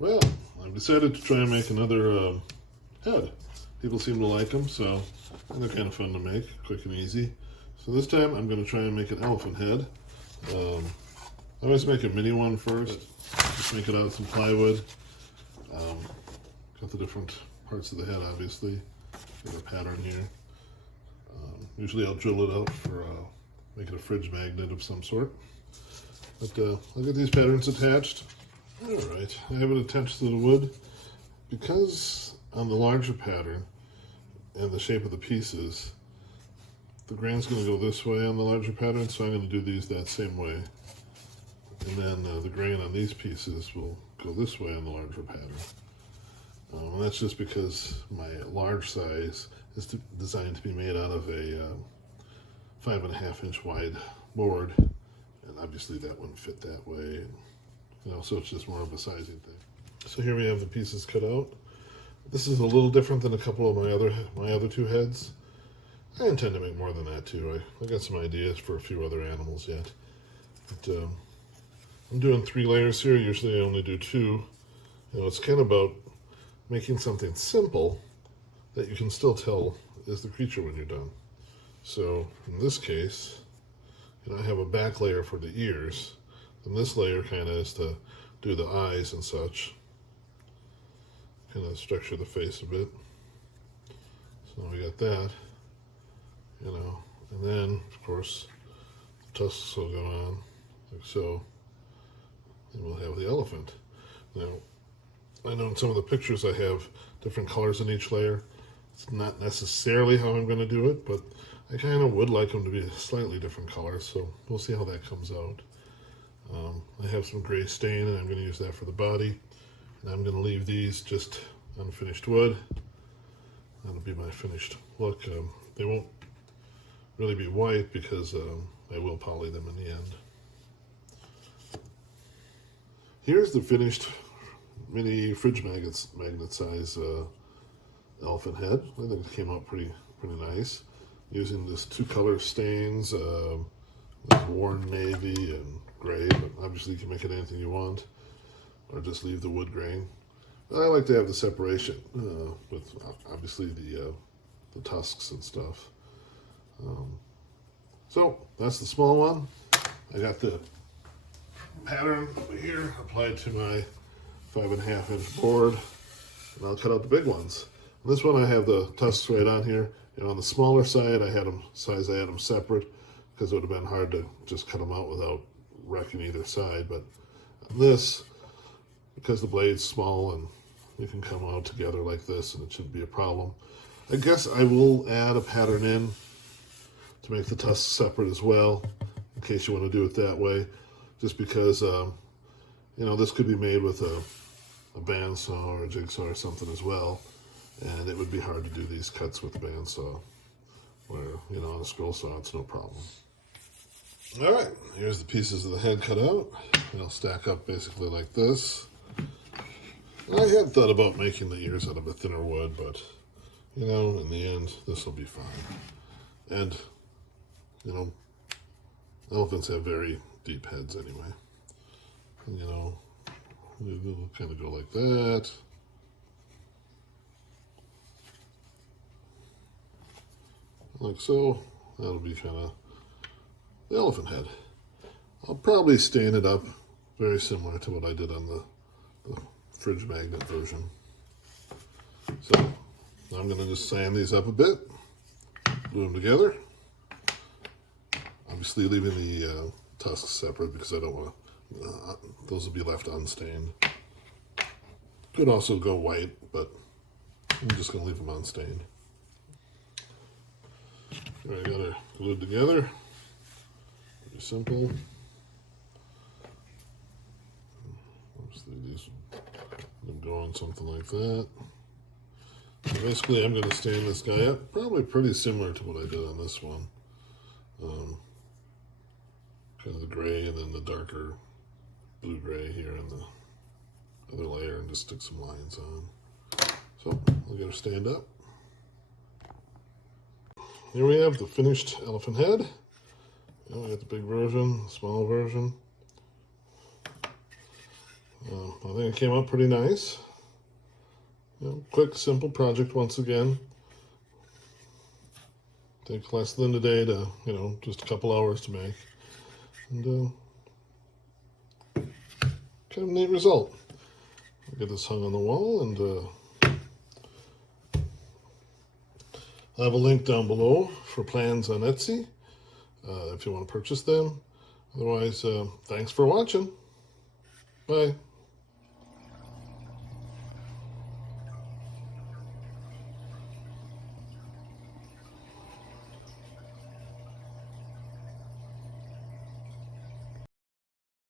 Well, I've decided to try and make another head. People seem to like them, so they're kind of fun to make, quick and easy. So this time I'm going to try and make an elephant head. I always make a mini one first. Just make it out of some plywood. Got the different parts of the head, obviously. Got a pattern here. Usually I'll drill it out for making a fridge magnet of some sort. But I'll get these patterns attached. Alright, I have it attached to the wood. Because on the larger pattern and the shape of the pieces, the grain's going to go this way on the larger pattern, so I'm going to do these that same way. And then the grain on these pieces will go this way on the larger pattern. And that's just because my large size is designed to be made out of a 5.5 inch wide board, and obviously that wouldn't fit that way. So it's just more of a sizing thing. So here we have the pieces cut out. This is a little different than a couple of my other two heads. I intend to make more than that too. I got some ideas for a few other animals yet. But I'm doing 3 layers here. Usually I only do 2. It's kind of about making something simple that you can still tell is the creature when you're done. So in this case, I have a back layer for the ears, and this layer kind of is to do the eyes and such, kind of structure the face a bit. So we got that, and then of course the tusks will go on like so, and we'll have the elephant. Now, I know in some of the pictures I have different colors in each layer. It's not necessarily how I'm going to do it, but I kind of would like them to be slightly different colors, so we'll see how that comes out. I have some gray stain, and I'm going to use that for the body. And I'm going to leave these just unfinished wood. That'll be my finished look. They won't really be white because I will poly them in the end. Here's the finished mini fridge magnet size elephant head. I think it came out pretty nice. Using this 2 color stains, like worn navy and gray, but obviously you can make it anything you want, or just leave the wood grain. But I like to have the separation with obviously the tusks and stuff. So that's the small one. I got the pattern over here applied to my 5.5 inch board, and I'll cut out the big ones. And this one I have the tusks right on here. On the smaller side, I had them separate because it would have been hard to just cut them out without wrecking either side. But on this, because the blade's small and you can come out together like this, and it shouldn't be a problem. I guess I will add a pattern in to make the tusks separate as well, in case you want to do it that way. Just because, this could be made with a bandsaw or a jigsaw or something as well. And it would be hard to do these cuts with a bandsaw, where, on a scroll saw, it's no problem. All right, here's the pieces of the head cut out. They'll stack up basically like this. And I had thought about making the ears out of a thinner wood, but, in the end, this will be fine. And, elephants have very deep heads anyway. And, they'll kind of go like that. Like so. That'll be kind of the elephant head. I'll probably stain it up very similar to what I did on the fridge magnet version. So I'm going to just sand these up a bit, glue them together. Obviously leaving the tusks separate because I don't want to, those will be left unstained. Could also go white, but I'm just going to leave them unstained. I got it glued together. Pretty simple. Obviously these would go on something like that. So basically I'm going to stain this guy up, probably pretty similar to what I did on this one. Kind of the gray and then the darker blue-gray here in the other layer, and just stick some lines on. So I'll get her stand up. Here we have the finished elephant head. We got the big version, the small version. I think it came out pretty nice. Quick, simple project once again. Take less than a day to, just a couple hours to make. And kind of neat result. I'll get this hung on the wall, and I'll have a link down below for plans on Etsy if you want to purchase them. Otherwise, thanks for watching. Bye.